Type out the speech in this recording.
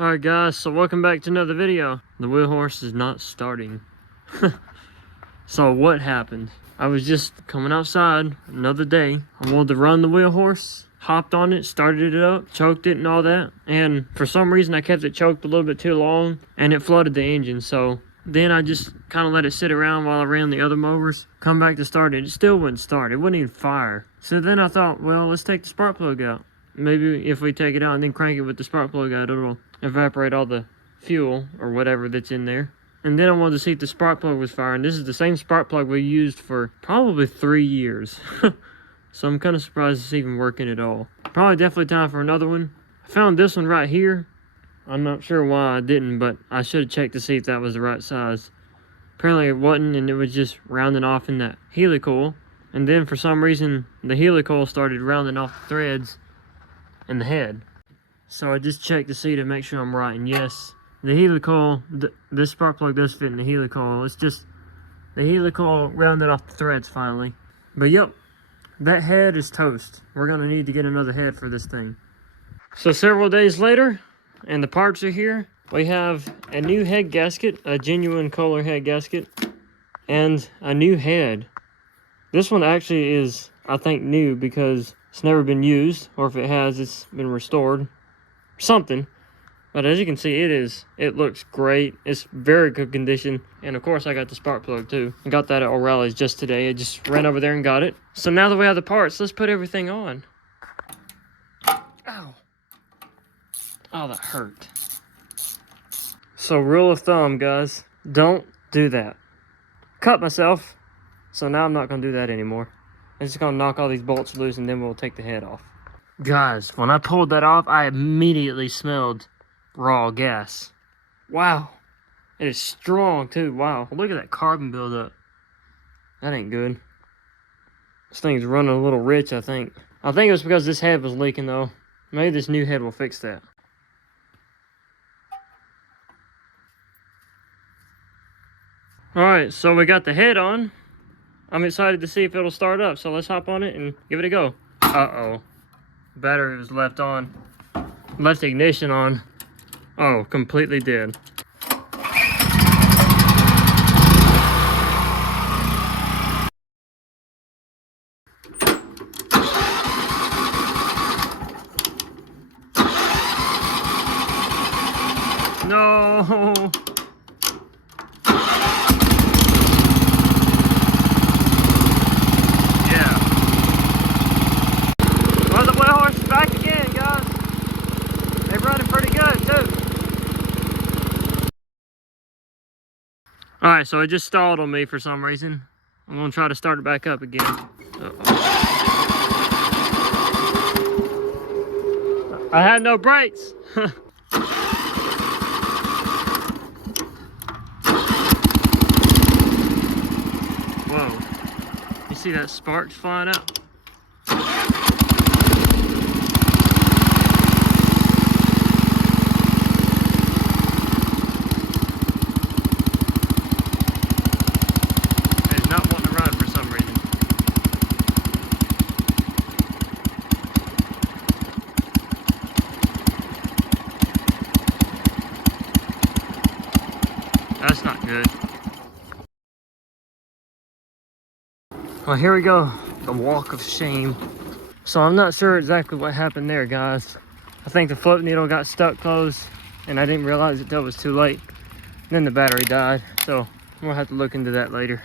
Alright guys, so welcome back to another video. The wheel horse is not starting. So what happened? I was just coming outside another day. I wanted to run the wheel horse, hopped on it, started it up, choked it and all that. And for some reason I kept it choked a little bit too long and it flooded the engine. So then I just kind of let it sit around while I ran the other mowers. Come back to start it, it still wouldn't start. It wouldn't even fire. So then I thought, well, let's take the spark plug out. Maybe if we take it out and then crank it with the spark plug out, it'll evaporate all the fuel or whatever that's in there. And then I wanted to see if the spark plug was firing. This is the same spark plug we used for probably 3 years. So I'm kind of surprised it's even working at all. Probably definitely time for another one. I found this one right here. I'm not sure why I didn't, but I should have checked to see if that was the right size. Apparently it wasn't, and it was just rounding off in that helicoil. And then for some reason, the helicoil started rounding off the threads in the head. So I just checked to see to make sure I'm right, and yes, the helicoil, this spark plug does fit in the helicoil. It's just the helicoil rounded off the threads finally. But yep, that head is toast. We're gonna need to get another head for this thing. So several days later, and the parts are here. We have a new head gasket, a genuine Kohler head gasket, and a new head. This one actually is, I think, new because it's never been used, or if it has, it's been restored. Something. But as you can see, it looks great. It's very good condition. And of course I got the spark plug too. I got that at O'Reilly's just today. I just ran over there and got it. So now that we have the parts, let's put everything on. Ow. Oh, that hurt. So rule of thumb, guys, don't do that. Cut myself. So now I'm not gonna do that anymore. I'm just gonna knock all these bolts loose and then we'll take the head off. Guys, when I pulled that off, I immediately smelled raw gas. Wow. It is strong too. Wow. Look at that carbon buildup. That ain't good. This thing's running a little rich, I think. I think it was because this head was leaking though. Maybe this new head will fix that. Alright, so we got the head on. I'm excited to see if it'll start up. So let's hop on it and give it a go. Uh-oh. Battery was left on. Left the ignition on. Oh, completely dead. No. Yeah. Well, the wheel horse is back again, guys. They're running pretty good too. Alright, so it just stalled on me for some reason. I'm gonna try to start it back up again. I had no brakes. Whoa. You see that sparks flying out? That's not good. Well, here we go. The walk of shame. So I'm not sure exactly what happened there, guys. I think the float needle got stuck closed and I didn't realize it till it was too late. Then the battery died. So we'll have to look into that later.